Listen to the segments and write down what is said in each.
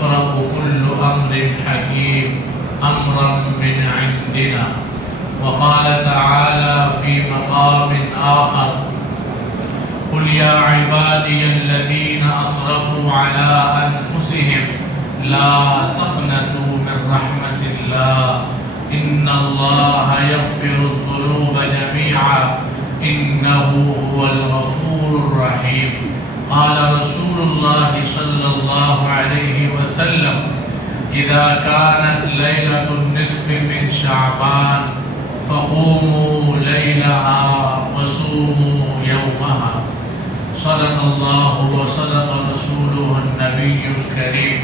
يفرق كل أمر حكيم أمرا من عندنا. وقال تعالى في مقام آخر: قل يا عبادي الذين أسرفوا على أنفسهم لا تقنطوا من رحمة الله إن الله يغفر الذنوب جميعا إنه هو الغفور الرحيم. قال رسول الله صلى الله عليه وسلم: إذا كانت ليلة النصف من شعبان فقوموا ليلها وصوموا يومها. صدق الله وصدق رسوله النبي الكريم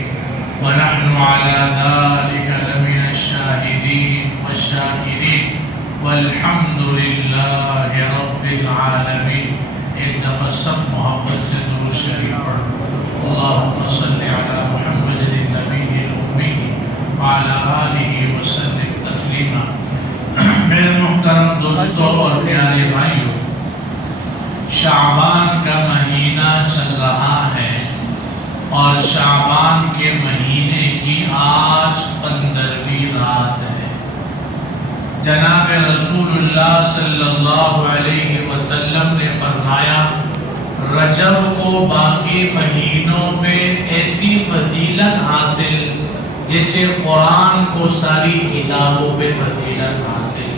ونحن على ذلك لمن الشاهدين والشاكرين والحمد لله رب العالمين. ایک دفعہ سب محبت سے درود شریف پڑھو. اللهم صل على محمد النبي الأمي وعلى آله وسلم تسلیما. میرے محترم دوستوں اور پیارے بھائیوں، شعبان کا مہینہ چل رہا ہے اور شعبان کے مہینے کی آج 15ویں رات ہے. جناب رسول اللہ صلی اللہ علیہ وسلم نے فرمایا: رجب کو باقی مہینوں میں ایسی فضیلت حاصل جیسے قرآن کو ساری کتابوں پہ فضیلت حاصل.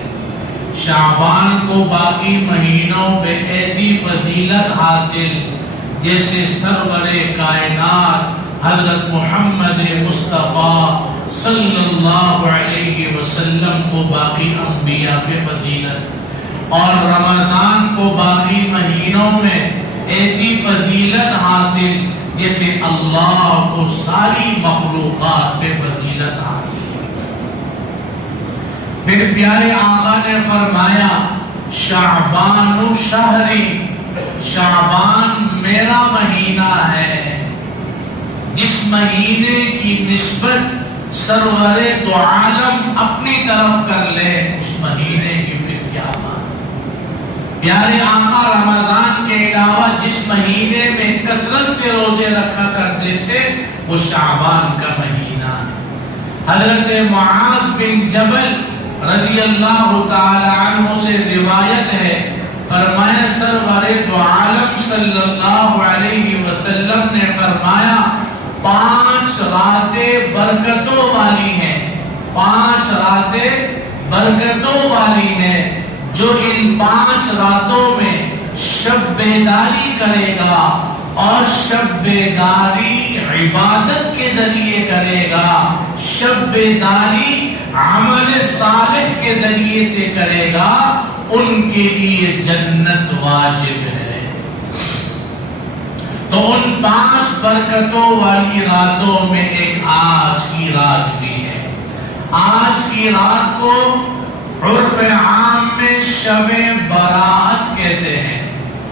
شعبان کو باقی مہینوں میں ایسی فضیلت حاصل جیسے سرور کائنات حضرت محمد مصطفیٰ صلی اللہ علیہ وسلم کو باقی انبیاء پہ فضیلت، اور رمضان کو باقی مہینوں میں ایسی فضیلت حاصل جیسے اللہ کو ساری مخلوقات پہ فضیلت حاصل. پھر پیارے آقا نے فرمایا: شعبان شہری، شعبان میرا مہینہ ہے. جس مہینے کی نسبت سرور دو عالم اپنی طرف کر لے اس مہینے کی پھر کیا بات. پیارے آقا رمضان کے علاوہ جس مہینے میں کثرت سے روزے رکھا کرتے تھے وہ شعبان کا مہینہ ہے. حضرت معاذ بن جبل رضی اللہ تعالی عنہ سے روایت ہے، فرمایا سرور دو عالم صلی اللہ علیہ وسلم نے فرمایا: 5 راتیں برکتوں والی ہیں، 5 راتیں برکتوں والی ہیں. جو ان 5 راتوں میں شب بیداری کرے گا اور شب بیداری عبادت کے ذریعے کرے گا، شب بیداری عمل صالح کے ذریعے سے کرے گا، ان کے لیے جنت واجب ہے. تو ان 5 برکتوں والی راتوں میں ایک آج کی رات بھی ہے. آج کی رات کو عرف عام میں شب برات کہتے ہیں.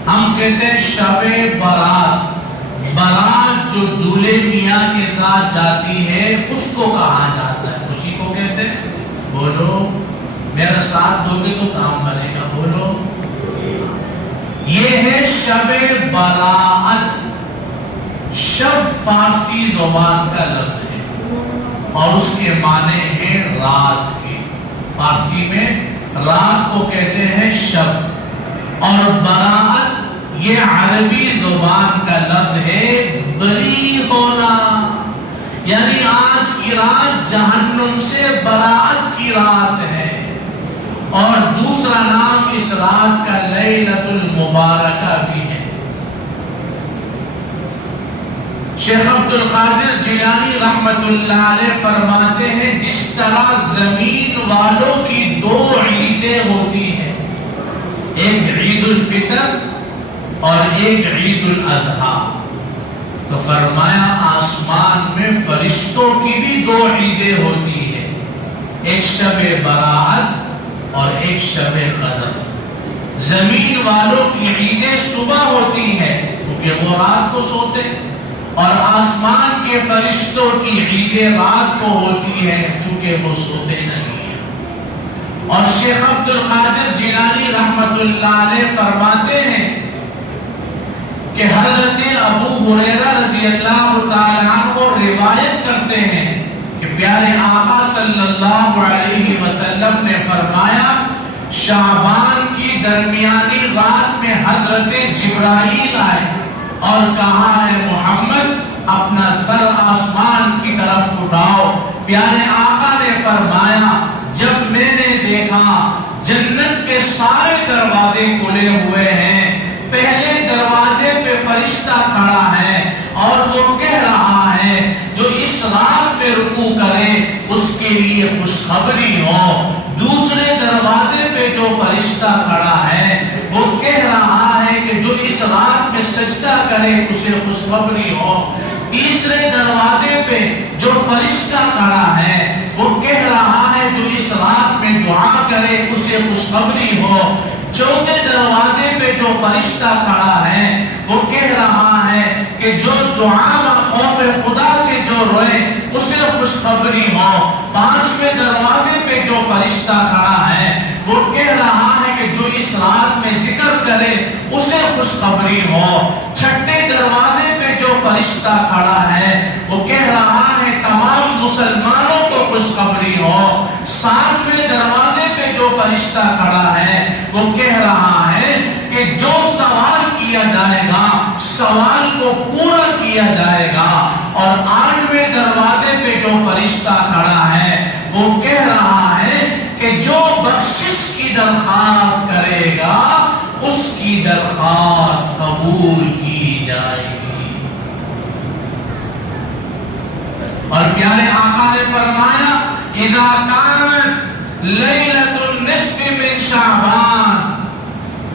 ہم کہتے ہیں شب برات. برات جو دولہے میاں کے ساتھ جاتی ہے اس کو کہا جاتا ہے. اسی کو کہتے ہیں. بولو میرا ساتھ دو گے تو کام بنے گا. بولو. یہ ہے شب برات. شب فارسی زبان کا لفظ ہے اور اس کے معنی ہے رات کے. فارسی میں رات کو کہتے ہیں شب، اور برات یہ عربی زبان کا لفظ ہے بری ہونا. یعنی آج کی رات جہنم سے برات کی رات ہے. اور دوسرا نام اس رات کا لیلۃ المبارکہ بھی ہے. شیخ عبد القادر جیلانی رحمت اللہ علیہ فرماتے ہیں جس طرح زمین والوں کی 2 عیدیں ہوتی ہیں، ایک عید الفطر اور ایک عید الاضحیٰ، تو فرمایا آسمان میں فرشتوں کی بھی 2 عیدیں ہوتی ہیں، ایک شب برات اور ایک شب قدر. زمین والوں کی عیدیں صبح ہوتی ہیں کیونکہ وہ رات کو سوتے، اور آسمان کے فرشتوں کی عیدیں رات کو ہوتی ہیں چونکہ وہ سوتے نہیں ہیں. اور شیخ عبد القادر جیلانی رحمت اللہ علیہ فرماتے ہیں کہ حضرت ابو ہریرہ رضی اللہ تعالی عنہ روایت کرتے ہیں کہ پیارے آقا صلی اللہ علیہ وسلم نے فرمایا شعبان کی درمیانی رات میں حضرت جبرائیل آئے اور کہا ہے محمد اپنا سر آسمان کی طرف اٹھاؤ۔ پیارے آقا نے فرمایا جب میں نے دیکھا جنت کے سارے دروازے کھلے ہوئے ہیں، پہلے دروازے پہ فرشتہ کھڑا ہے اور وہ کہہ رہا ہے جو اس رات میں رکوع کرے اس کے لیے خوشخبری ہو، دوسرے دروازے پہ جو فرشتہ کھڑا ہے وہ کہہ رہا ہے کہ جو اس رات میں سجدہ کرے اسے خوشخبری ہو، تیسرے دروازے پہ جو فرشتہ کھڑا ہے وہ کہہ رہا ہے جو اس رات میں دعا کرے اسے خوشخبری ہو، چوتھے دروازے پہ جو فرشتہ کھڑا ہے وہ کہہ رہا ہے کہ جو دعا خوف خدا سے جو روئے اسے خوشخبری ہو، پانچویں دروازے پہ جو فرشتہ کھڑا ہے وہ کہہ رہا ہے کہ جو اس رات میں ذکر کرے اسے خوشخبری ہو، چھٹے دروازے پہ جو فرشتہ کھڑا ہے وہ کہہ رہا ہے تمام مسلمانوں کو خوشخبری ہو، ساتویں دروازے پہ جو فرشتہ کھڑا ہے وہ کہہ رہا ہے کہ جو سوال کیا جائے گا سوال کو پورا کیا جائے گا، اور آٹھویں دروازے پہ جو فرشتہ کھڑا ہے وہ کہہ رہا ہے کہ جو بخشش کی درخواست کرے گا اس کی درخواست قبول کی جائے گی۔ اور پیارے آقا نے فرمایا اذا كانت لیلۃ النصف من شعبان،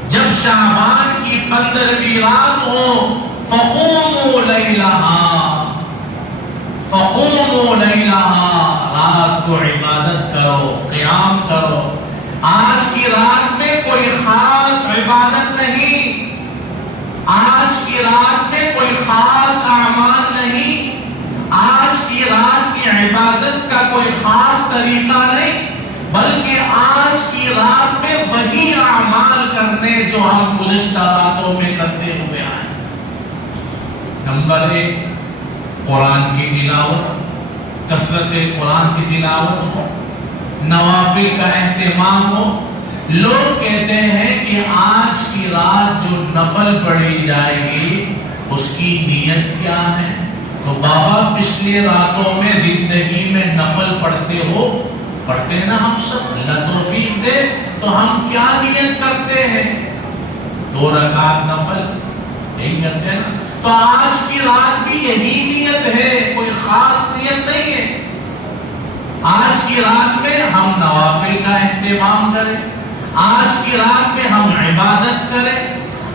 جب شعبان کی 15ویں رات ہو فقوموا لیلہا، فقوموا لیلہا، رات کو عبادت کرو، قیام کرو۔ آج کی رات میں کوئی خاص عبادت نہیں، آج کی رات میں کوئی خاص اعمال نہیں، آج کی رات کی عبادت کا کوئی خاص طریقہ نہیں، بلکہ آج کی رات میں وہی اعمال کرنے جو ہم گزشتہ راتوں میں کرتے ہوئے آئے۔ نمبر 1 قرآن کی تلاوت، کثرت قرآن کی تلاوت ہو، نوافل کا اہتمام ہو۔ لوگ کہتے ہیں کہ آج کی رات جو نفل پڑھی جائے گی اس کی نیت کیا ہے؟ تو بابا پچھلے راتوں میں زندگی میں نفل پڑھتے ہو؟ پڑھتے نا ہم سب، اللہ توفیق دے، تو ہم کیا نیت کرتے ہیں؟ 2 رکعت نفل، یہی کرتے ہیں نا۔ تو آج کی رات بھی یہی نیت ہے، کوئی خاص نیت نہیں ہے۔ آج کی رات میں ہم نوافل کا اہتمام کریں، آج کی رات میں ہم عبادت کریں،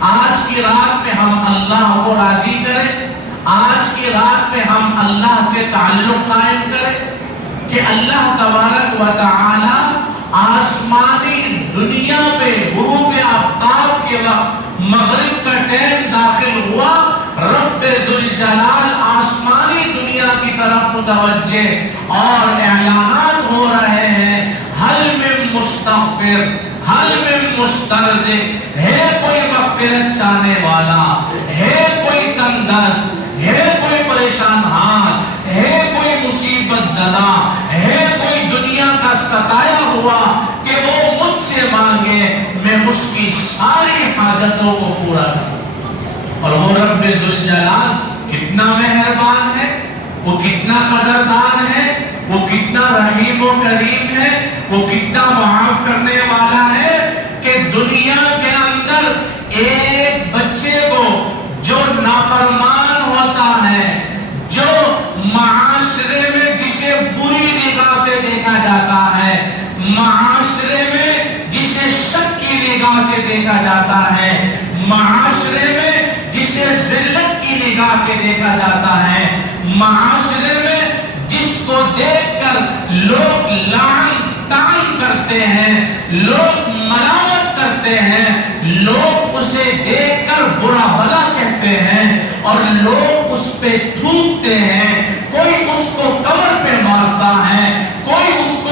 آج کی رات میں ہم اللہ کو راضی کریں، آج کی رات میں ہم اللہ سے تعلق قائم کریں کہ اللہ تبارک و تعالی آسمانی دنیا پہ غروب آفتاب کے وقت مغرب کا ٹائم داخل ہوا، رب ذوالجلال آسمانی دنیا کی طرف متوجہ اور اعلانات ہو رہے ہیں حل من مستغفر، حل من مسترزق، ہے کوئی مغفرت چاہنے والا، ہے کوئی تنگ دست، ہے کوئی پریشان حال، ہے کوئی مصیبت زدہ، ہے کوئی دنیا کا ستایا ہوا کہ وہ مجھ سے مانگے، میں اس کی ساری حاجتوں کو پورا کروں۔ اور وہ رب ذوالجلال کتنا مہربان ہے، وہ کتنا قدردان ہے، وہ کتنا رحیم و کریم ہے، وہ کتنا معاف کرنے والا ہے کہ دنیا کے اندر ایک بچے کو جو نافرمان ہوتا ہے، جو معاشرے میں جسے بری نگاہ سے دیکھا جاتا ہے، معاشرے میں جسے شک کی نگاہ سے دیکھا جاتا ہے، معاشرے میں جسے ذلت کی نگاہ سے دیکھا جاتا ہے، معاشرے میں جس کو دیکھ کر لوگ لعن طعن کرتے ہیں، لوگ ملامت کرتے ہیں، لوگ اسے دیکھ کر برا بھلا کہتے ہیں اور لوگ اس پہ تھوکتے ہیں، کوئی اس کو کمر پہ مارتا ہے، کوئی اس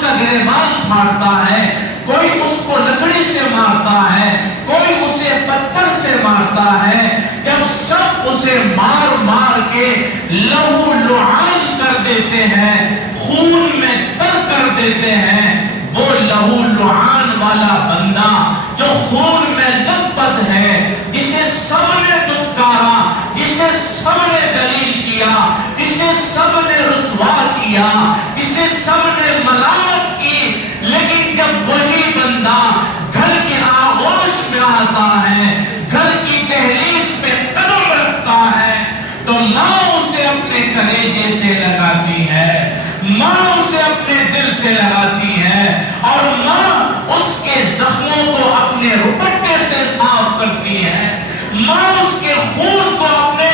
کا گریبان پھاڑتا ہے، کوئی اس کو لکڑی سے مارتا ہے، کوئی اسے پتھر سے مارتا ہے، جب سب اسے مار مار کے لہو لعان دیتے ہیں، خون میں تر کر دیتے ہیں، وہ لہو لعان والا بندہ جو خون میں لت پت ہے، جسے سب نے دھتکارا، جسے سب نے ذلیل کیا، جسے سب نے رسوا کیا، جسے سب نے ملامت کی، لیکن جب وہی بندہ گھر کے آغوش میں آتا ہے، گھر کی دہلیز پہ قدم رکھتا ہے، تو ماں اسے اپنے کلیجے سے لگاتی ہے، ماں اسے اپنے دل سے لگاتی ہے، اور ماں اس کے زخموں کو اپنے روپٹے سے صاف کرتی ہے، ماں اس کے خون کو اپنے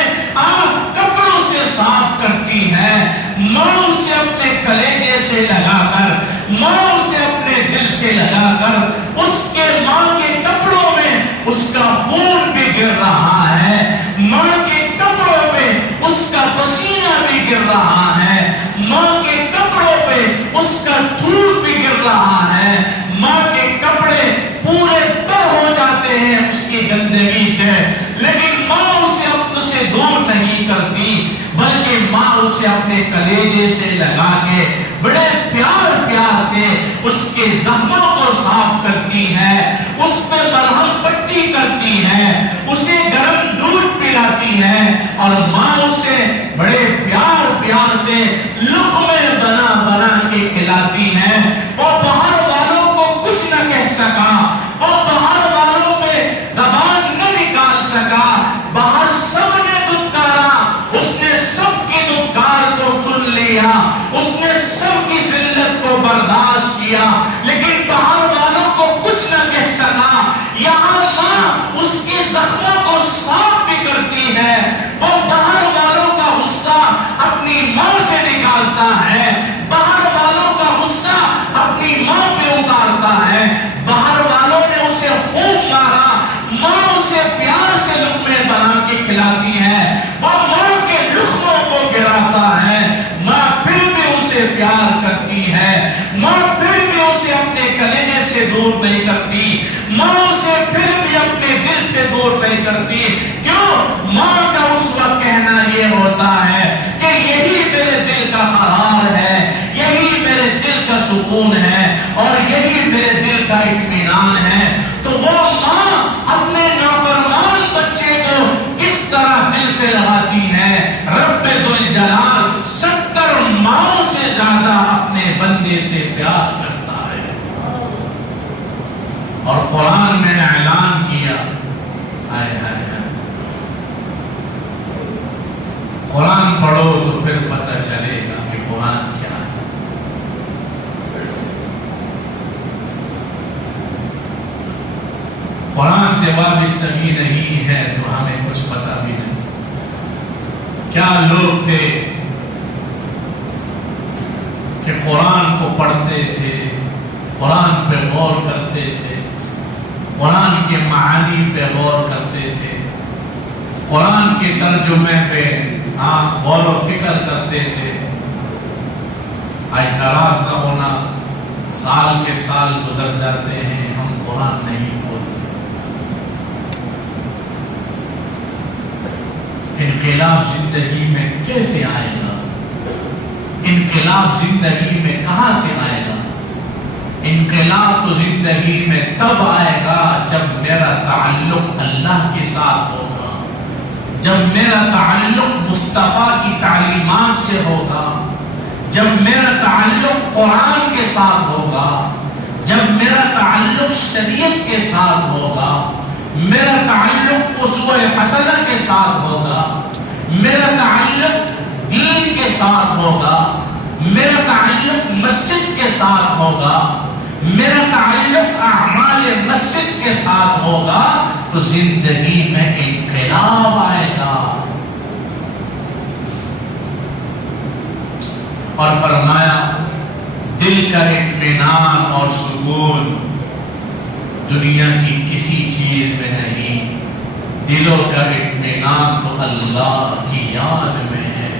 کپڑوں سے صاف کرتی ہے، ماں اسے اپنے کلیجے سے لگا کر، ماں اسے اپنے دل سے لگا کر، اس کے ماں کے کپڑوں میں اس کا خون بھی گر رہا ہے، ماں کے کپڑوں میں اس کا پسینہ بھی گر رہا ہے، ماں کے کپڑوں پہ اس کا دھول بھی گر رہا ہے، ماں کے کپڑے پورے تر ہو جاتے ہیں اس کی گندگی سے، لیکن ماں اسے اپنے سے دور نہیں کرتی، بلکہ ماں اسے اپنے کلیجے سے لگا کے بڑے پیار سے اس کے زخموں کو صاف کرتی ہے، اس پہ مرہم پٹی کرتی ہے، اسے گرم دودھ پلاتی ہے، اور ماں اسے بڑے پیار سے لقمے بنا بنا کے کھلاتی ہے، اور باہر والوں کو کچھ نہ کہہ سکا، اور باہر والوں پہ زبان نہ نکال سکا، باہر سب نے دھتکارا، اس نے سب کی دھتکار کو سن لیا، اس نے سب کی ذلت کو برداشت کیا، لیکن باہر والوں کو کچھ نہ کہہ سکا۔ یہاں ماں اس کے زخموں کو صاف بھی کرتی ہے، اور باہر والوں کا غصہ اپنی ماں سے نکالتا ہے، باہر والوں کا غصہ اپنی ماں پہ اتارتا ہے، باہر والوں نے اسے خوب مارا، ماں اسے پیار سے لقمے بنا کے کھلاتی ہے، اور ماں کے لقموں کو گراتا ہے، ماں پھر بھی اسے پیار کرتی ہے، ماں پھر بھی اسے اپنے کلیجے سے دور نہیں کرتی، ماں اسے پھر بھی اپنے دل سے دور نہیں کرتی۔ کیوں؟ ماں کا اس وقت کہنا یہ ہوتا ہے کہ یہی میرے دل کا قرار ہے، یہی میرے دل کا سکون ہے، اور یہی میرے دل کا اطمینان ہے۔ تو وہ ماں اپنے نافرمان بچے کو کس طرح دل سے لگاتی ہے؟ رب ذوالجلال 70 ماؤں سے زیادہ اپنے بندے سے پیار کرتا ہے، اور قرآن میں اعلان کیا، قرآن پڑھو تو پھر پتہ چلے گا کہ قرآن کیا ہے۔ قرآن سے وابستگی نہیں ہے تو ہمیں کچھ پتہ بھی نہیں۔ کیا لوگ تھے کہ قرآن کو پڑھتے تھے، قرآن پہ غور کرتے تھے، قرآن کے معانی پہ غور کرتے تھے، قرآن کے ترجمے پہ غور و فکر کرتے تھے۔ آج ناراض نہ ہونا، سال کے سال گزر جاتے ہیں، ہم قرآن نہیں پڑھتے۔ انقلاب زندگی میں کیسے آئے گا؟ انقلاب زندگی میں کہاں سے آئے گا؟ انقلاب تو زندگی میں تب آئے گا جب میرا تعلق اللہ کے ساتھ ہوگا، جب میرا تعلق مصطفیٰ کی تعلیمات سے ہوگا، جب میرا تعلق قرآن کے ساتھ ہوگا، جب میرا تعلق شریعت کے ساتھ ہوگا، میرا تعلق اسوہ حسنہ کے ساتھ ہوگا، میرا تعلق دین کے ساتھ ہوگا، میرا تعلق مسجد کے ساتھ ہوگا، میرا تعلق اعمال مسجد کے ساتھ ہوگا، تو زندگی میں انقلاب آئے گا۔ اور فرمایا دل کا اطمینان اور سکون دنیا کی کسی چیز میں نہیں، دلوں کا اطمینان تو اللہ کی یاد میں ہے۔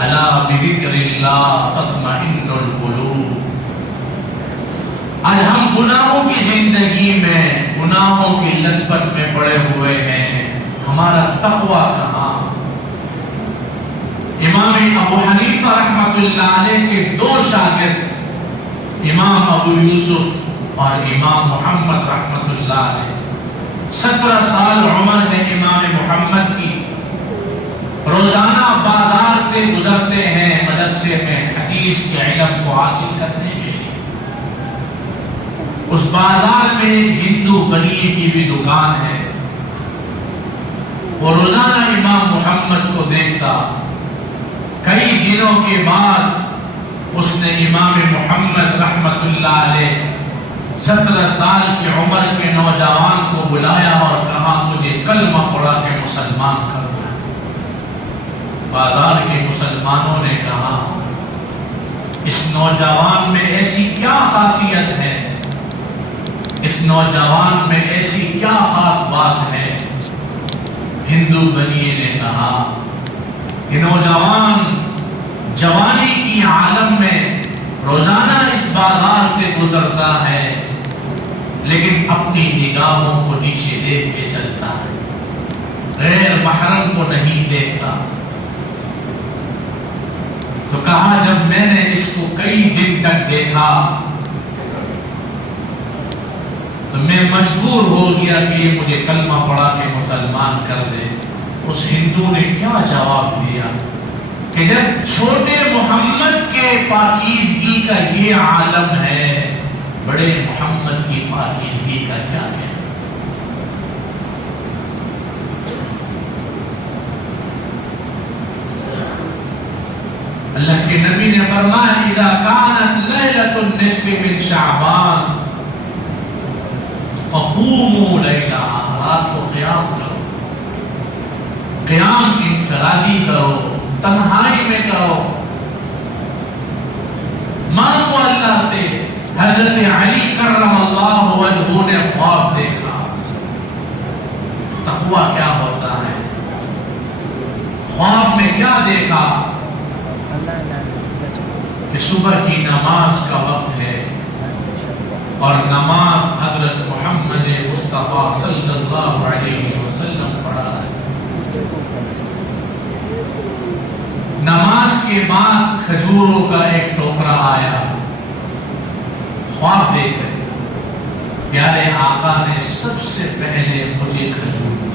الا بذکر اللہ تطمئن القلوب۔ آج ہم گناہوں کی زندگی میں، گناہوں کی لذت میں پڑے ہوئے ہیں، ہمارا تقویٰ کہاں؟ امام ابو حنیفہ رحمۃ اللہ علیہ کے دو شاگرد امام ابو یوسف اور امام محمد رحمۃ اللہ علیہ، 17 سال عمر ہے امام محمد کی، روزانہ بازار سے گزرتے ہیں مدرسے میں حدیث کے علم کو حاصل کرنے کے لیے۔ اس بازار میں ایک ہندو بنیے کی بھی دکان ہے، وہ روزانہ امام محمد کو دیکھتا۔ کئی دنوں کے بعد اس نے امام محمد رحمت اللہ علیہ 17 سال کی عمر کے نوجوان کو بلایا اور کہا مجھے کلمہ پڑھا کے مسلمان کر دو۔ بازار کے مسلمانوں نے کہا اس نوجوان میں ایسی کیا خاصیت ہے، اس نوجوان میں ایسی کیا خاص بات ہے؟ ہندو بنیے نے کہا کہ نوجوان جوانی کی عالم میں روزانہ اس بازار سے گزرتا ہے لیکن اپنی نگاہوں کو نیچے دیکھ کے چلتا ہے، غیر محرم کو نہیں دیکھتا۔ تو کہا جب میں نے اس کو کئی دن تک دیکھا تو میں مجبور ہو گیا کہ یہ مجھے کلمہ پڑھا کے مسلمان کر دے۔ اس ہندو نے کیا جواب دیا کہ جب چھوٹے محمد کے پاکیزگی کا یہ عالم ہے، بڑے محمد کی پاکیزگی کا کیا ہے؟ اللہ کے نبی نے فرمایا اذا كانت ليلة النصف من شعبان فقوموا ليلها، رات کو قیام کرو، قیام انفرادی کرو، تنہائی میں کرو، مانگو اللہ سے۔ حضرت علی کرم اللہ وجہہ نے خواب دیکھا۔ تقویٰ کیا ہوتا ہے؟ خواب میں کیا دیکھا کہ صبح کی نماز کا وقت ہے اور نماز حضرت محمد مصطفیٰ صلی اللہ علیہ وسلم پڑھا ہے۔ نماز کے بعد کھجوروں کا ایک ٹوکرا آیا، خواب دیکھ کر پیارے آقا نے سب سے پہلے مجھے کھجور دی۔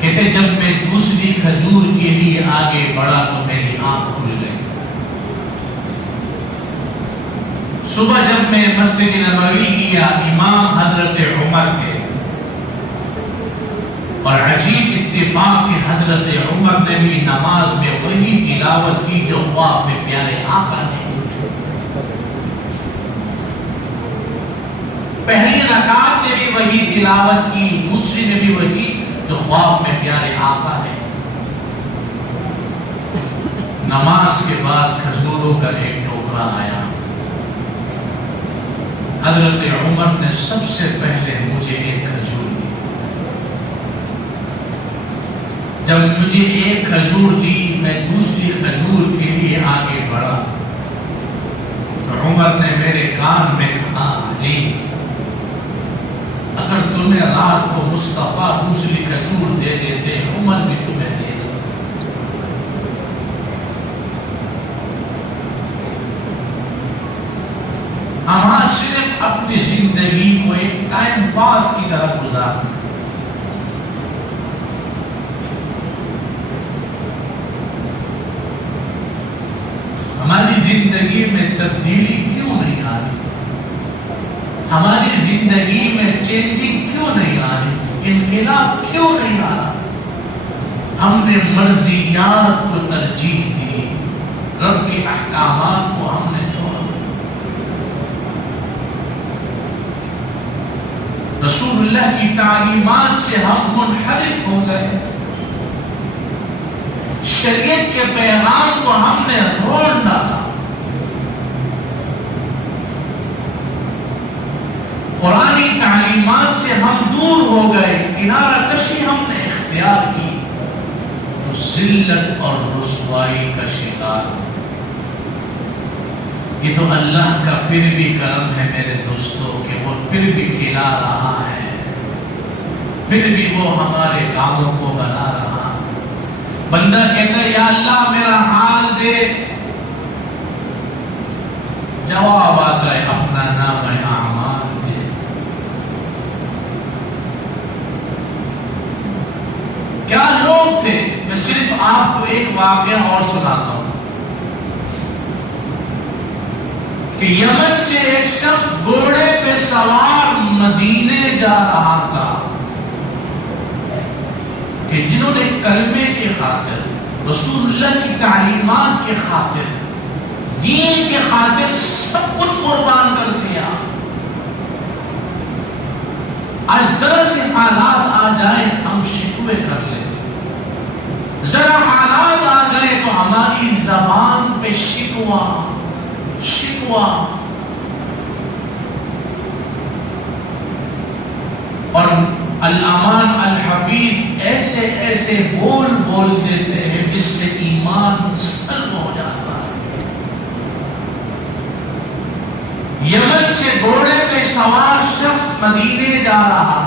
کہتے جب میں دوسری کھجور کے لیے آگے بڑھا تو میری آنکھ کھل گئی۔ صبح جب میں مسجد نبوی گیا، امام حضرت عمر تھے اور عجیب اتفاق کہ حضرت عمر نے بھی نماز میں وہی تلاوت کی جو خواب میں پیارے آقا نے۔ پہلی رکعت میں بھی وہی تلاوت کی، دوسری میں بھی وہی جو خواب میں پیارے آقا نے۔ نماز کے بعد کھجوروں کا ایک ٹوکرا آیا، حضرت عمر نے سب سے پہلے مجھے ایک کھجور دی۔ جب مجھے ایک کھجور دی میں دوسری کھجور کے لیے آگے بڑھا تو عمر نے میرے کان میں کہا علی اگر تمہیں رات کو مصطفیٰ دوسری کھجور دے دیتے عمر بھی تمہیں دے دیتا۔ ہم آج صرف اپنی زندگی کو ایک ٹائم پاس کی طرح گزارتے ہیں۔ ہماری زندگی میں تبدیلی کیوں نہیں آ رہی؟ ہماری زندگی میں چینجنگ کیوں نہیں آ رہی؟ انقلاب کیوں نہیں آ رہا؟ ہم نے مرضیات کو ترجیح دی، رب کے احکامات کو ہم نے چھوڑا۔ رسول اللہ کی تعلیمات سے ہم منحرف ہو گئے، شریعت کے پیغام کو ہم نے روڑ ڈالا، قرآنی تعلیمات سے ہم دور ہو گئے، کنارہ کشی ہم نے اختیار کی، تو ذلت اور رسوائی کا شکار۔ یہ تو اللہ کا پھر بھی کرم ہے میرے دوستوں کہ وہ پھر بھی کھلا رہا ہے، پھر بھی وہ ہمارے کاموں کو بنا رہا ہے۔ بندہ کہتا ہے یا اللہ میرا حال دے، جواب آتا ہے اپنا نام اعمال دے۔ کیا لوگ تھے، میں صرف آپ کو ایک واقعہ اور سناتا ہوں کہ یمن سے ایک شخص گھوڑے پہ سوار مدینے جا رہا تھا، کہ جنہوں نے کلمے کی خاطر، رسول اللہ کی تعلیمات کی خاطر، دین کے خاطر سب کچھ قربان کر دیا۔ آج ذرا سے حالات آ جائیں ہم شکوے کر لیتے، ذرا حالات آ گئے تو ہماری زبان پہ شکوا۔ اور الامان الحفیظ ایسے ایسے بول دیتے ہیں جس سے ایمان سلب ہو جاتا ہے۔ یمن سے گھوڑے پہ سوار شخص مدینے جا رہا،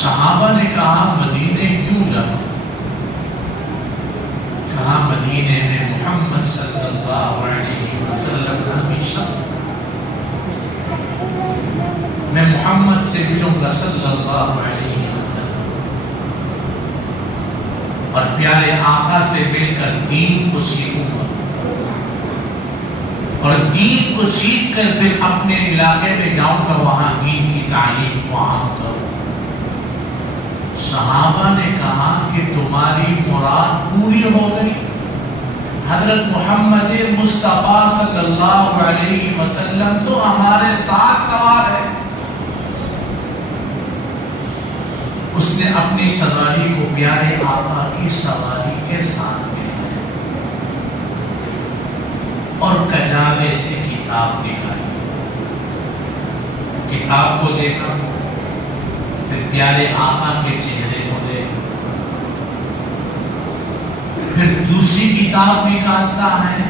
صحابہ نے کہا مدینے کیوں جا؟ کہا مدینے میں محمد صلی اللہ علیہ وسلم نامی شخص، میں محمد سے ملوں گا صلی اللہ علیہ وسلم، اور پیارے آقا سے مل کر دین کو سیکھوں گا، اور دین کو سیکھ کر پھر اپنے علاقے میں جاؤں گا، وہاں دین کی تعلیم کو عام کروں۔ صحابہ نے کہا کہ تمہاری مراد پوری ہو گئی، حضرت محمد مصطفیٰ صلی اللہ علیہ وسلم تو ہمارے ساتھ سوار ہے۔ اس نے اپنی سواری کو پیارے آقا کی سواری کے ساتھ ملایا اور کجاوے سے کتاب نکالی، کتاب کو دیکھا، پھر پیارے آقا کے چہرے کو دیکھا، پھر دوسری کتاب نکالتا ہے،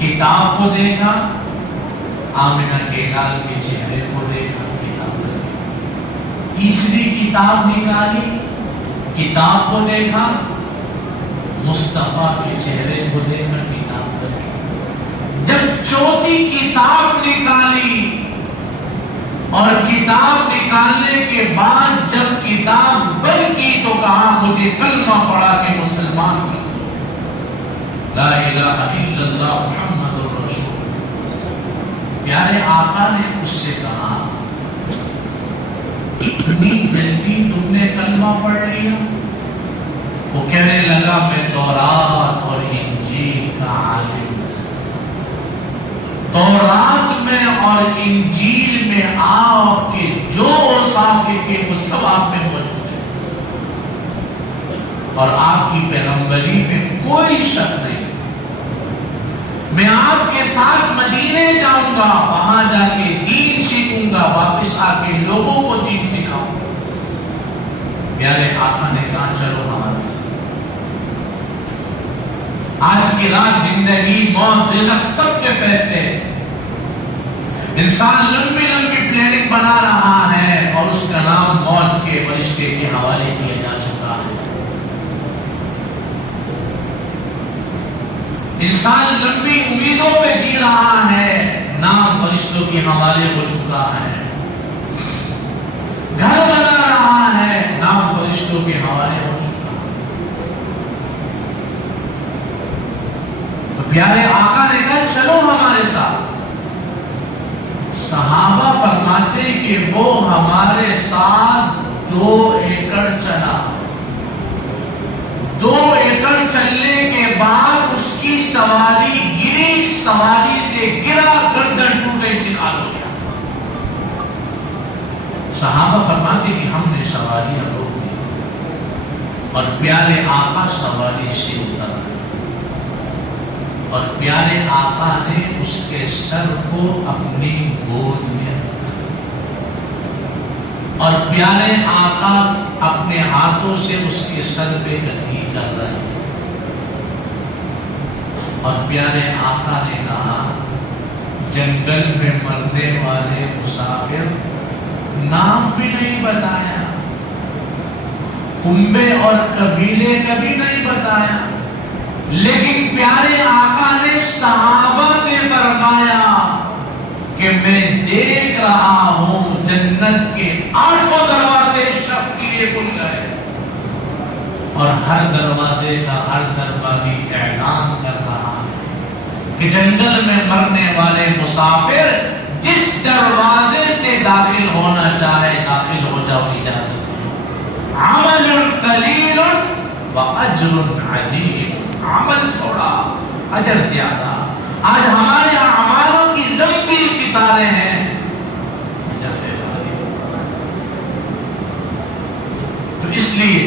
کتاب کو دیکھا، آمنہ کے لال کے چہرے کو دیکھا، کتاب کو دیکھا، تیسری کتاب نکالی، کتاب کو دیکھا، مصطفیٰ کے چہرے کو دیکھا، کتاب کو دیکھا۔ جب چوتھی کتاب نکالی اور کتاب نکالنے کے بعد جب کتاب بند کی تو کہا مجھے کلمہ پڑھا کے مسلمان کر دو، لا الہ الا اللہ محمد الرسول۔ پیارے آقا نے اس سے کہا اتنی جلدی تم نے کلمہ پڑھ لیا؟ وہ کہنے لگا میں تورات اور انجیل کا عالم، تورات میں اور انجیل میں آپ کے جو اوصاف کے وہ سب آپ میں موجود ہیں، اور آپ کی پیغمبری میں کوئی شک نہیں۔ میں آپ کے ساتھ مدینے جاؤں گا، وہاں جا کے دین سیکھوں گا، واپس آ کے لوگوں کو دین سکھاؤں گا۔ پیارے آقا نے کہا چلو ہمارے ساتھ، آج کی رات زندگی موت رزق سب کے فیصلے، انسان لمبی لمبی پلاننگ بنا رہا ہے اور اس کا نام موت کے فرشتے کے حوالے کیا جا چکا ہے۔ انسان لمبی امیدوں پہ جی رہا ہے، نام فرشتوں کے حوالے ہو چکا ہے۔ گھر بنا رہا ہے، نام فرشتوں کے حوالے ہو چکا ہے۔ تو پیارے آقا نے کہا چلو ہمارے ساتھ۔ صحابہ فرماتے کہ وہ ہمارے ساتھ 2 ایکڑ چلا، 2 ایکڑ چلنے کے بعد اس کی سواری گری، سواری سے گرا، گردن ٹوٹے، انتقال ہو گیا۔ صحابہ فرماتے کہ ہم نے سواریاں روک دی اور پیارے آقا سواری سے اتر، اور پیارے آقا نے اس کے سر کو اپنی گود میں رکھا، اور پیارے آقا اپنے ہاتھوں سے اس کے سر پہ گدی کر رہے ہیں، اور پیارے آقا نے کہا جنگل میں مرنے والے مسافر، نام بھی نہیں بتایا، کنبے اور قبیلے کبھی نہیں بتایا، لیکن پیارے آقا نے صحابہ سے فرمایا کہ میں دیکھ رہا ہوں جنت کے 8 دروازے شخص کے لیے کھل گئے، اور ہر دروازے کا ہر دروازی اعلان کر رہا ہے کہ جنگل میں مرنے والے مسافر جس دروازے سے داخل ہونا چاہے داخل ہو جاؤ، اجازت ہے۔ عمل قلیل واجر عظیم، عمل تھوڑا اجر زیادہ۔ آج ہمارے اعمالوں کی لمبی قطاریں ہیں، اجر سے تو اس لیے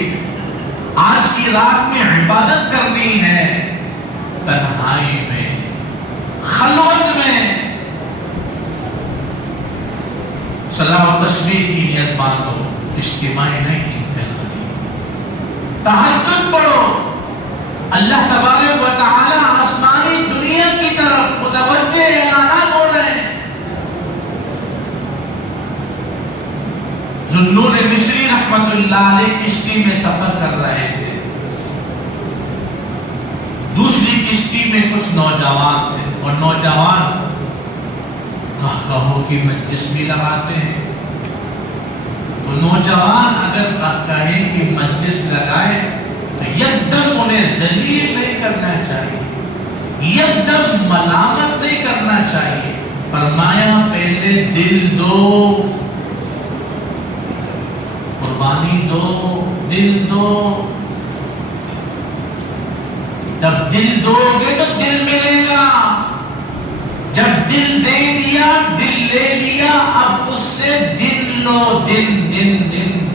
آج کی رات میں عبادت کرنی ہے، تنہائی میں، خلوت میں، صلاح و تسبیح کی نیت باندھو، اجتماعی نہیں انفرادی۔ تہجد پڑھو، اللہ تبارک و تعالی آسمانی دنیا کی طرف متوجہ اعلانات ہو رہے ہیں۔ ذوالنون مصری رحمت اللہ علیہ کشتی میں سفر کر رہے تھے، دوسری کشتی میں کچھ نوجوان تھے، اور نوجوان کہو کی مجلس بھی لگاتے ہیں، تو نوجوان اگر کہیں کہ مجلس لگائے تو یکدم انہیں ذلیل نہیں کرنا چاہیے، یکدم ملامت نہیں کرنا چاہیے، فرمایا پہلے دل دو، قربانی دو، دل دو، جب دل دو گے تو دل ملے گا، جب دل دے دیا دل لے لیا، اب اس سے دل لو، دن دن دن،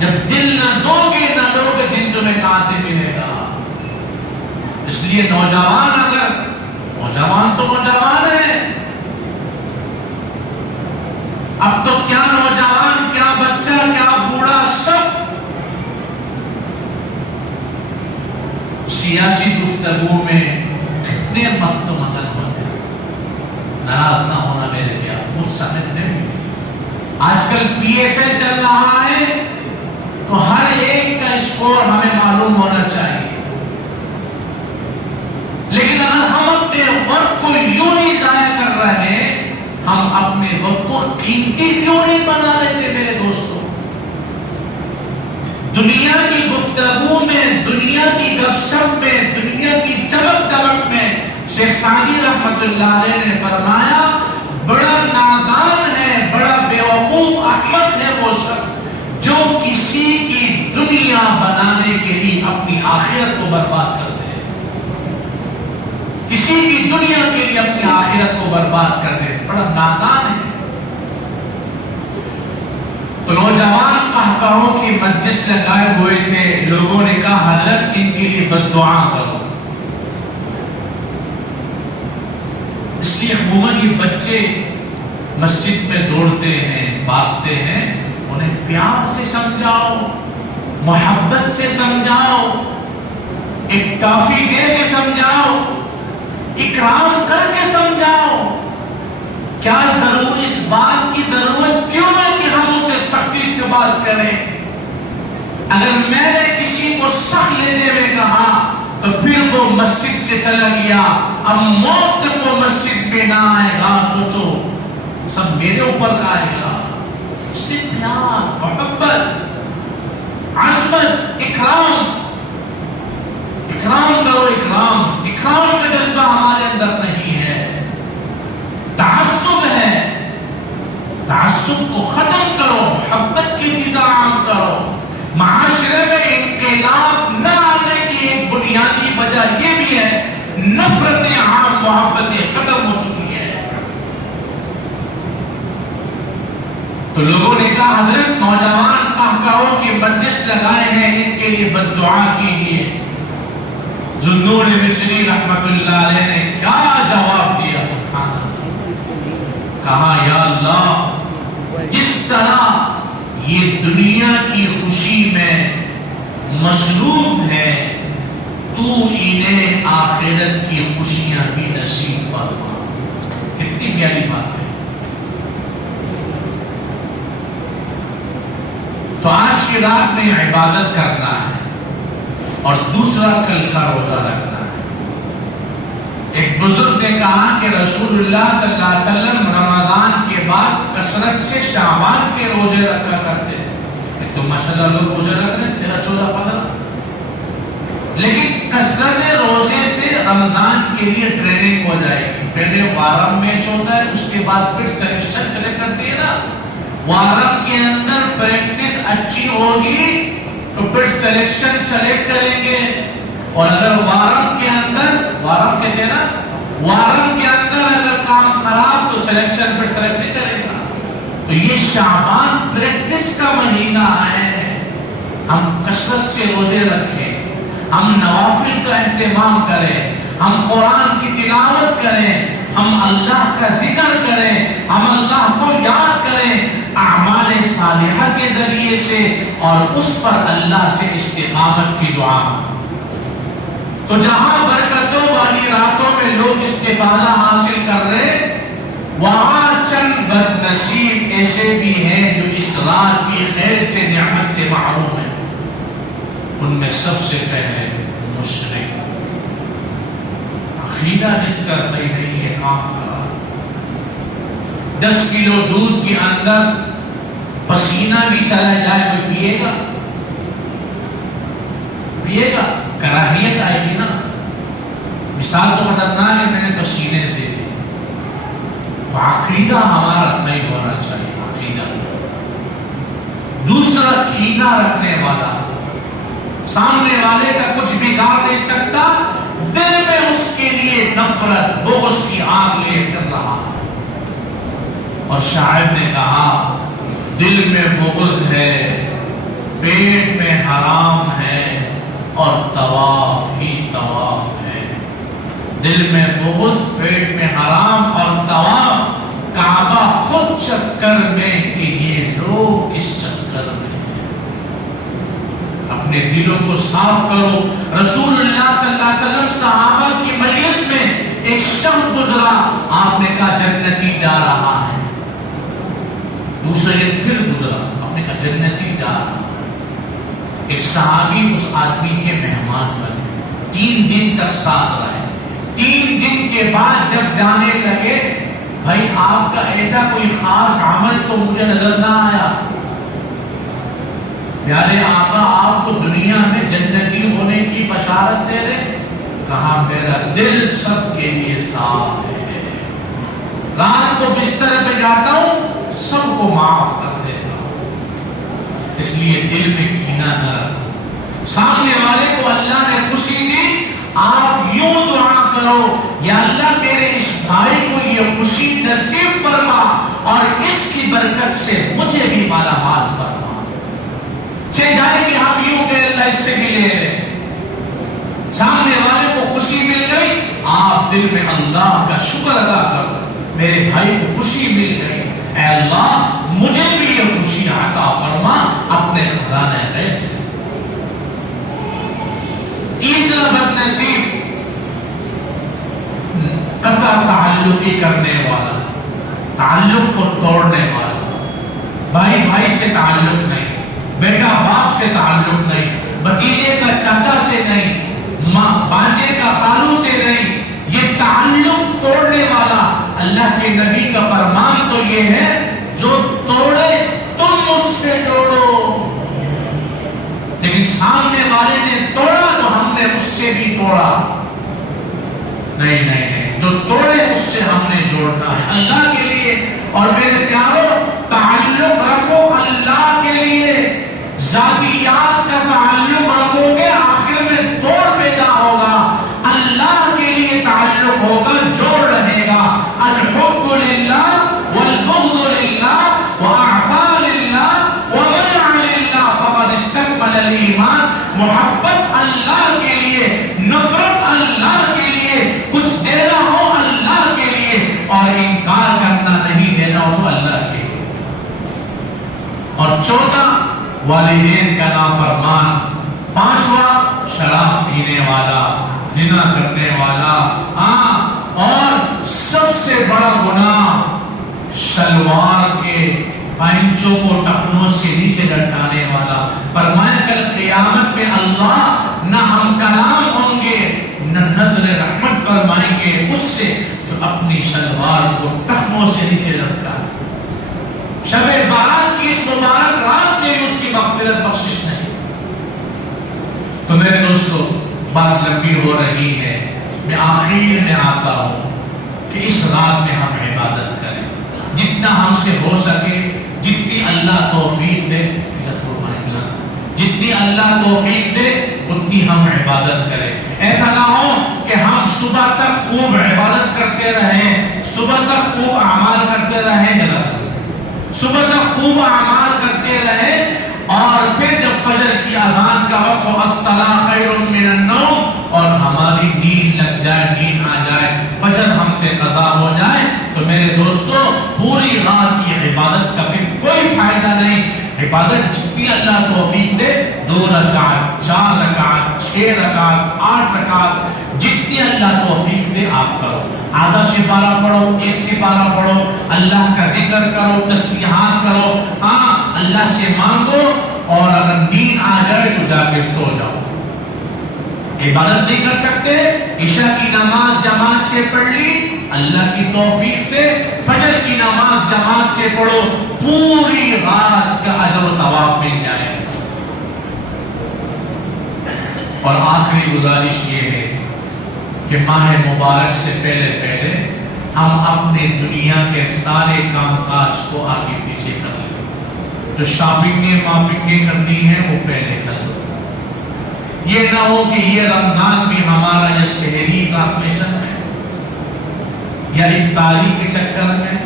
جب دل نہ دو گے دل تمہیں کہاں سے ملے گا؟ اس لیے نوجوان، اگر نوجوان تو نوجوان ہے، اب تو کیا نوجوان، کیا بچہ، کیا بوڑھا، سب سیاسی گفتگو میں کتنے مست و مگن ہوتے ہیں۔ ناراض نہ ہونا میرے کیا مجھ سمجھ نہیں، آج کل پی ایس ایل چل رہا ہے تو ہر ایک کا اسکور ہمیں معلوم ہونا چاہیے، لیکن اگر ہم اپنے وقت کو یوں نہیں ضائع کر رہے، ہم اپنے وقت کو قیمتی کیوں نہیں بنا لیتے میرے دوستوں؟ دنیا کی گفتگو میں، دنیا کی گپ شپ میں، دنیا کی چمک دمک میں شیخ سعدی رحمت اللہ علیہ نے فرمایا بڑا نادان ہے، بڑا بیوقوف احمق ہے وہ شخص جو کسی کی دنیا بنانے کے لیے اپنی آخرت کو برباد کر دے، کسی کی دنیا کے لیے اپنی آخرت کو برباد کر دے، بڑا نادان ہے۔ تو نوجوان قہقہوں کی مجلس لگائے ہوئے تھے، لوگوں نے کہا حضرت ان کے لیے بد دعا کرو، اس لیے عموماً یہ بچے مسجد میں دوڑتے ہیں، بھاگتے ہیں، انہیں پیار سے سمجھاؤ، محبت سے سمجھاؤ، ایک ٹافی دے کے سمجھاؤ، اکرام کر کے سمجھاؤ۔ کیا ضرور اس بات کی ضرورت کیوں ہے کہ ہم اسے سختی سے بات کریں؟ اگر میں نے کسی کو سخت لہجے میں کہا تو پھر وہ مسجد سے چلا گیا، اب موت تک وہ مسجد میں نہ آئے گا، سوچو سب میرے اوپر آئے گا۔ اس سے پیار، محبت، عظمت، اکرام کرو، اکرام کا جذبہ ہمارے اندر نہیں ہے، تعصب ہے، تعصب کو ختم کرو، محبت کی فضا عام کرو۔ معاشرے میں انقلاب نہ آنے کی ایک بنیادی وجہ یہ بھی ہے نفرتیں عام، محبتیں ختم ہو چکی ہیں۔ تو لوگوں نے کہا حضرت نوجوان قہقہوں کی مجلس لگائے ہیں، ان کے لیے بد دعا کیجیے۔ ذوالنون مصری رحمت اللہ علیہ نے کیا جواب دیا؟ سبحان اللہ، کہا یا اللہ جس طرح یہ دنیا کی خوشی میں مصروف ہے، تو انہیں آخرت کی خوشیاں بھی نصیب فرما۔ کتنی پیاری بات ہے۔ تو آج کی رات میں عبادت کرنا ہے اور دوسرا کل کا روزہ رکھنا ہے۔ ایک بزرگ نے کہا کہ رسول اللہ صلی اللہ علیہ وسلم رمضان کے بعد کثرت سے شعبان کے روزے رکھا کرتے تھے۔ تو ماشاءاللہ لوگ روزے رکھ رہے ہیں 13, 14, 15، لیکن کثرت روزے سے رمضان کے لیے ٹریننگ ہو جائے گی۔ پہلے وارم میچ ہوتا ہے، اس کے بعد پھر سلیکشن چلے کرتی ہے نا۔ وارم کے اندر پریکٹس اچھی ہوگی تو پھر سلیکشن سلیکٹ کریں گے، اور اگر وارم کے اندر، وارم کہتے ہیں نا، وارم کے اندر اگر کام خراب تو سلیکشن پھر سلیکٹ نہیں کرے گا۔ تو یہ شعبان پریکٹس کا مہینہ ہے، ہم کثرت سے روزے رکھیں، ہم نوافل کا اہتمام کریں، ہم قرآن کی تلاوت کریں، ہم اللہ کا ذکر کریں، ہم اللہ کو یاد کریں اعمال صالحہ کے ذریعے سے، اور اس پر اللہ سے استقامت کی دعا۔ تو جہاں برکتوں والی راتوں میں لوگ استفادہ حاصل کر رہے، وہاں چند بد نصیب ایسے بھی ہیں جو اس رات کی خیر سے، نعمت سے محروم ہیں۔ ان میں سب سے پہلے مشرک، عقیدہ جس کا صحیح نہیں ہے، کام خراب۔ 10 کلو دودھ کے اندر پسینہ بھی چلا جائے تو پیے گا؟ پیے گا؟ کراہیت آئے گی نا۔ مثال تو خطرناک ہے، میں نے پسینے سے دی۔ عقیدہ ہمارا صحیح ہونا چاہیے، عقیدہ۔ دوسرا، کینہ رکھنے والا، سامنے والے کا کچھ بگاڑ نہیں سکتا، دل میں اس کے لیے نفرت، بغض کی آگ لے کر رہا۔ اور شاعر نے کہا دل میں بغض ہے، پیٹ میں حرام ہے، اور طواف ہی طواف ہے۔ دل میں بغض، پیٹ میں حرام اور طواف، کعبہ خود چکر میں کہ یہ لوگ اس چکر میں۔ اپنے دلوں کو صاف کرو۔ رسول اللہ صلی اللہ علیہ وسلم صحابہ کی مجلس میں ایک شخص گزرا، آپ نے کہا جنتی جا رہا ہے۔ دوسرے دن پھر گزرا، آپ نے کہا جنتی جا رہا ہے۔ ایک صحابی اس آدمی کے مہمان بنے، 3 دن تک ساتھ رہے۔ 3 دن کے بعد جب جانے لگے، بھائی آپ کا ایسا کوئی خاص عمل تو مجھے نظر نہ آیا۔ پیارے آقا آپ کو دنیا میں جنتی ہونے کی بشارت دے رہے، کہا میرا دل سب کے لیے صاف ہے، رات کو بستر پہ جاتا ہوں سب کو معاف کر دیتا ہوں، اس لیے دل میں کینہ نہ رکھو۔ سامنے والے کو اللہ نے خوشی دی، آپ یوں دعا کرو، یا اللہ میرے اس بھائی کو یہ خوشی نصیب فرما، اور اس کی برکت سے مجھے بھی مالا مال فرما۔ جائے کہ ہم یوں کہ اللہ اس سے ملے، سامنے والے کو خوشی مل گئی، آپ دل میں اللہ کا شکر ادا کرو، میرے بھائی کو خوشی مل گئی، اے اللہ مجھے بھی یہ خوشی عطا فرما اپنے خزانے غیب سے۔ تیسرا بدنصیب، قطع تعلقی کرنے والا، تعلق کو توڑنے والا۔ بھائی بھائی سے تعلق نہیں، بیٹا باپ سے تعلق نہیں، بھتیجے کا چاچا سے نہیں، ماں بانجے کا خالو سے نہیں، یہ تعلق توڑنے والا۔ اللہ کے نبی کا فرمان تو یہ ہے جو توڑے تم اس سے توڑو، لیکن سامنے والے نے توڑا تو ہم نے اس سے بھی توڑا، نہیں نہیں نہیں، جو توڑے اس سے ہم نے جوڑنا ہے اللہ کے لیے۔ اور میرے پیارو، تعلق رکھو اللہ کے لیے، ذاتیات کا تعلق رکھو گے آخر میں توڑ پیدا ہوگا، اللہ کے لیے تعلق ہوگا، جوڑ رہے گا۔ الحب للہ والبغض للہ واعطاء للہ ومنع للہ فقد استکمل الایمان۔ محبت اللہ کے لیے، نفرت اللہ کے لیے، کچھ دینا ہو اللہ کے لیے، اور انکار کرنا نہیں دینا ہو اللہ کے لیے۔ اور چوتھا، والدین کا نافرمان۔ پانچواں، شراب پینے والا، زنا کرنے والا۔ اور سب سے بڑا گناہ شلوار کے پائنچوں کو ٹخنوں سے نیچے لٹکانے والا. فرمایا کل قیامت میں اللہ نہ ہم کلام ہوں گے نہ نظر رحمت فرمائیں گے اس سے جو اپنی شلوار کو ٹخنوں سے نیچے لٹکا. شب بارات کی اس مبارک رات میں اس کی مغفرت بخشش نہیں. تو میرے دوستو بات لمبی ہو رہی ہے، میں آخر میں آتا ہوں کہ اس رات میں ہم عبادت کریں جتنا ہم سے ہو سکے، جتنی اللہ توفیق دے، جتنی اللہ توفیق دے اتنی ہم عبادت کریں. ایسا نہ ہو کہ ہم صبح تک خوب عبادت کرتے رہیں، صبح تک خوب اعمال کرتے رہیں، صبح تک خوب اعمال کرتے رہیں اور پھر جب فجر کی اذان کا وقت ہو الصلاۃ خیر من النوم اور ہماری نیند لگ جائے، نیند آ جائے، فجر ہم سے قضا ہو جائے، تو میرے دوستو پوری رات کی عبادت کا بھی کوئی فائدہ نہیں. عبادت جتنی اللہ توفیق دے، 2 رکعت 4 رکعت 6 رکعت 8 رکعت جتنی اللہ توفیق دے آپ کرو. آدھا سپارہ پڑھو، 1 سپارہ پڑھو، اللہ کا ذکر کرو، تسبیحات کرو، ہاں اللہ سے مانگو، اور اگر نیند آ جائے تو جا کے سو جاؤ. عبادت نہیں کر سکتے، عشاء کی نماز جماعت سے پڑھ لی، اللہ کی توفیق سے فجر کی نماز جماعت سے پڑھو، پوری رات کا اجر و ثواب مل جائے. اور آخری گزارش یہ ہے کہ ماہ مبارک سے پہلے ہم اپنے دنیا کے سارے کام کاج کو آگے پیچھے کر لیں. جو شاپنگیں کرنی ہے وہ پہلے کر لو. یہ نہ ہو کہ یہ رمضان بھی ہمارا یا شہری ٹرانسلیشن میں یا افطاری کے چکر میں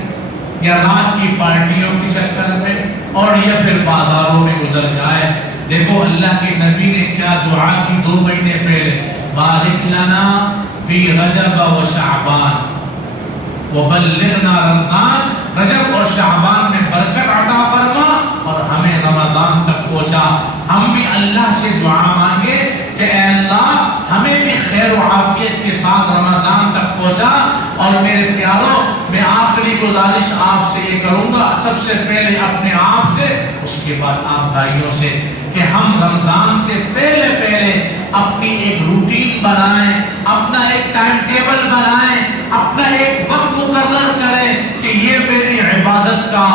یا رات کی پارٹیوں کے چکر میں اور یا پھر بازاروں میں گزر جائے. دیکھو اللہ کے نبی نے کیا دعا کی 2 مہینے پہلے، بارک لنا فی رجب و شعبان وبلغنا رمضان. رجب اور شعبان میں برکت عطا فرما اور ہمیں رمضان تک پہنچا. ہم بھی اللہ سے دعا مانگے کہ اے اللہ ہمیں بھی خیر و عافیت کے ساتھ رمضان تک پہنچا. اور میرے پیاروں میں آخری گزارش آپ سے یہ کروں گا، سب سے پہلے اپنے آپ سے، اس کے بعد آپ بھائیوں سے، کہ ہم رمضان سے پہلے اپنی ایک روٹین بنائیں، اپنا ایک ٹائم ٹیبل بنائیں، اپنا ایک وقت مقرر کریں کہ یہ میری عبادت کا،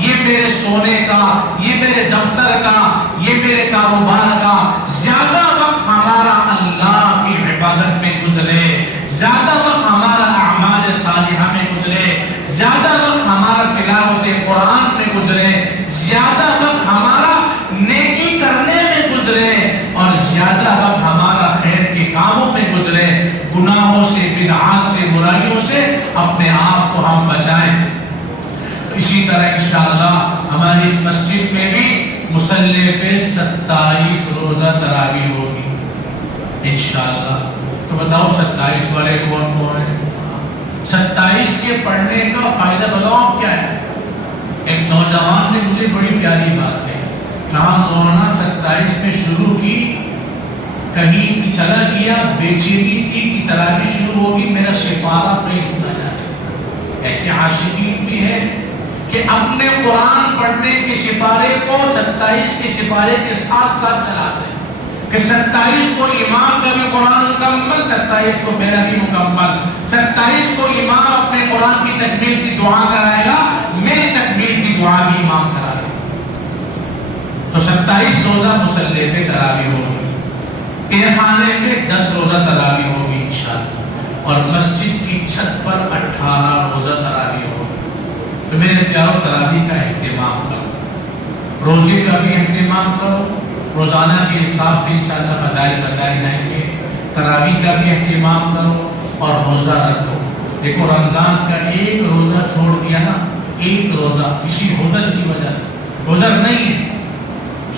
یہ میرے سونے کا، یہ میرے دفتر کا، یہ میرے کاروبار کا زیادہ وقت ہمارا اللہ کی عبادت میں گزرے، زیادہ وقت ہمارا اعمال صالحہ میں گزرے، زیادہ وقت ہمارا تلاوت قرآن میں گزرے، زیادہ وقت ہمارا نیکی کرنے میں گزرے اور زیادہ وقت ہمارا خیر کے کاموں میں گزرے. گناہوں سے، بدعات سے، برائیوں سے اپنے آپ کو ہم بچائیں. اسی طرح انشاءاللہ ہماری اس مسجد میں بھی مصلی پہ 27 روزہ تراویح ہوگی انشاءاللہ. تو بتاؤ 27 والے کون کون ہیں؟ 27 کے پڑھنے کا فائدہ بتاؤ کیا ہے؟ ایک نوجوان نے مجھے بڑی پیاری بات کہی، کہا مولانا 27 میں شروع کی، کہیں چلا گیا، بے چینی تھی کہ تراویح شروع ہوگی، میرا سپارہ کہیں رکنا جائے. ایسے عاشقین بھی ہیں کہ اپنے قرآن پڑھنے کے سپارے کو 27 کے سپارے کے ساتھ ساتھ چلاتے ہیں کہ 27 کو امام کا بھی قرآن مکمل، 27 کو میرا بھی مکمل، 27 کو امام اپنے قرآن کی تکمیل کی دعا کرائے گا، میری تکمیل کی دعا بھی امام کرائے گا. تو 27 روزہ مصلی پہ تراویح ہوگی، تہخانے پہ 10 روزہ تراویح ہوگی انشاءاللہ، اور مسجد کی چھت پر 18 روزہ تراویح ہوگی. تو میرے پیاروں تراویح کا اہتمام کرو، روزے کا بھی اہتمام کرو، روزانہ کے حساب سے انشاءاللہ فضائل بتائے جائیں گے. تراویح کا بھی اہتمام کرو اور روزہ رکھو. دیکھو رمضان کا ایک روزہ چھوڑ دیا نا، ایک روزہ کسی عذر کی وجہ سے، عذر نہیں ہے،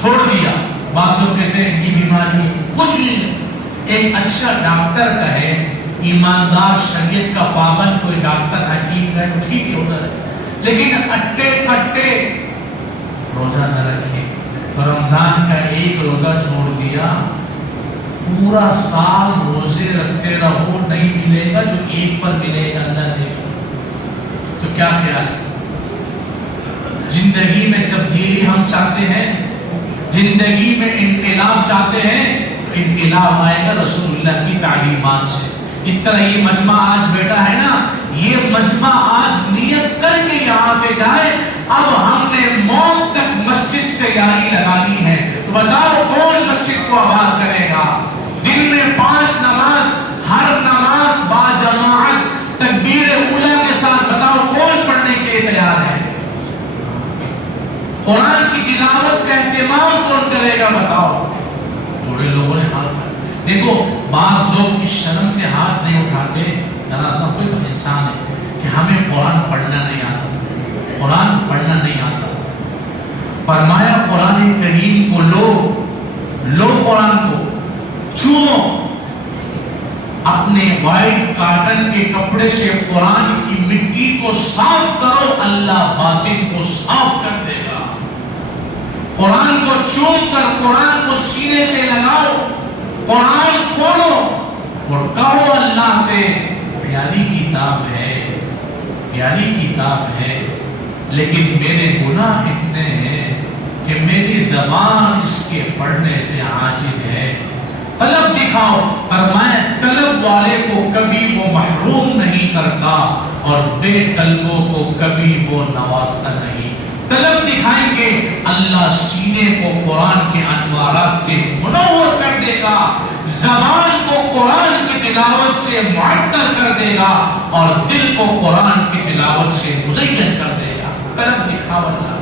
چھوڑ دیا. بعض لوگ کہتے ہیں ان کی بیماری کچھ نہیں. ایک اچھا ڈاکٹر کا ہے، ایماندار شریعت کا پابند کوئی ڈاکٹر حکیم کا ہے، ٹھیک ہے عذر ہے، لیکن اٹے کٹے روزہ نہ رکھے. رمضان کا ایک روزہ چھوڑ دیا، پورا سال روزے رکھتے رہو، نہیں ملے گا جو ایک پر ملے گا اللہ دے گا. تو کیا خیال ہے؟ زندگی میں تبدیلی ہم چاہتے ہیں، زندگی میں انقلاب چاہتے ہیں، انقلاب آئے گا رسول اللہ کی تعلیمات سے۔ اس طرح یہ مجمع آج بیٹھا ہے نا، یہ مجمع آج نیت کر کے یہاں سے جائے اب ہم نے موت تک مسجد سے یاری لگانی ہے، تو بتاؤ کون مسجد کو آباد کرے گا؟ دن میں 5 نماز، ہر نماز با جماعت تکبیر اولیٰ کے ساتھ، بتاؤ کون پڑھنے کے لیے تیار ہے؟ قرآن کی تلاوت کا اہتمام کون کرے گا بتاؤ؟ تھوڑے لوگوں نے ہاتھ اٹھایا۔ دیکھو بعض لوگ اس شرم سے ہاتھ نہیں اٹھاتے، دراصل کوئی تو انسان ہے کہ ہمیں قرآن پڑھنا نہیں آتا، قرآن پڑھنا نہیں آتا۔ فرمایا قرآن کریم کو لو قرآن کو چومو، اپنے وائٹ کاٹن کے کپڑے سے قرآن کی مٹی کو صاف کرو، اللہ باطن کو صاف کر دے گا۔ قرآن کو چوم کر قرآن کو سینے سے لگاؤ، قرآن کھولو اور کہو اللہ سے پیاری کتاب ہے، پیاری کتاب ہے، لیکن میرے گناہ اتنے ہیں کہ میری زبان اس کے پڑھنے سے عاجز ہے۔ طلب دکھاؤ، فرمائے طلب والے کو کبھی وہ محروم نہیں کرتا اور بے طلبوں کو کبھی وہ نوازتا نہیں۔ طلب دکھائیں گے اللہ سینے کو قرآن کے انوارات سے منور کر دے گا، زبان کو قرآن کی تلاوت سے معطر کر دے گا اور دل کو قرآن کی تلاوت سے مزین کر دے گا۔ طلب دکھاؤ اللہ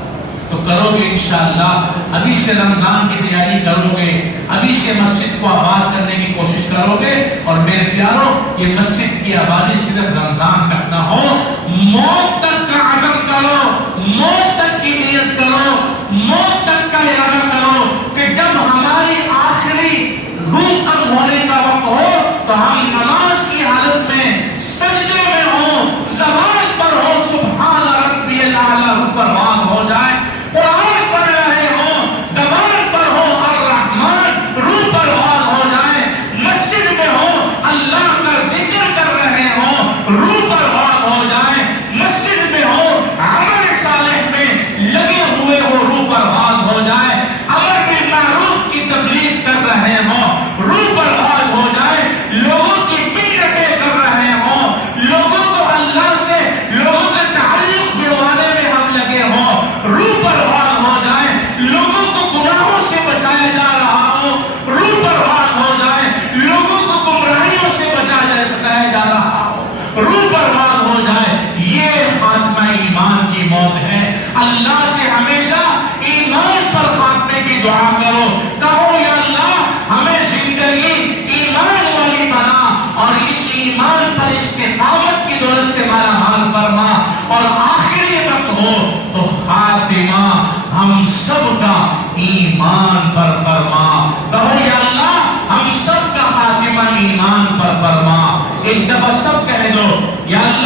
تو کرو گے انشاءاللہ، ابھی سے رمضان کی تیاری کرو گے، ابھی سے مسجد کو آباد کرنے کی کوشش کرو گے، اور میرے پیاروں یہ مسجد کی آبادی صرف رمضان تک نہ ہو، موت تک کا عزم کرو، موت تک کی نیت کرو، موت تک کا ارادہ کرو کہ جب ہماری آخری روح تک ہونے کا وقت ہو تو ہم نماز کی حالت میں سجدے میں ہوں، زبان پر ہو سبحان ربی الاعلی، روح پرواز ہو جائے، قرآن پڑھ رہے ہوں، زبان پر ہو الرحمن، روح پرواز ہو جائے، مسجد میں ہو اللہ کا ذکر کر رہے ہوں، روح پرواز ہو جائے، مسجد میں ہو عمل صالح میں لگے ہوئے ہو، روح پرواز ہو جائے، امر بالمعروف کی تبلیغ کر رہے ہوں، روح پرواز ہو جائے، لوگوں کی منتیں کر رہے ہوں، لوگوں کو اللہ سے لوگوں کا تعلق جڑوانے میں ہم لگے ہوں، روح پرواز ہو جائے، لوگوں کو گناہوں سے بچایا جا رہا ہو، روح پرواز ہو جائے، لوگوں کو گمراہیوں سے بچایا جا رہا ہو، روح پرواز ہو جائے، یہ خاتمہ ایمان کی موت ہے۔ اللہ سے ہمیشہ ایمان پر خاتمے کی دعا کرو، کہو یا اللہ ہمیں زندگی ایمان والی بنا اور اس ایمان پر استقامت کی دولت سے مالا مال فرما، اور آخری وقت ہو تو خاتمہ ہم سب کا ایمان پر فرما، کہو یا اللہ ہم سب کا خاتمہ ایمان پر فرما۔ ایک دفعہ سب کہہ دو یا اللہ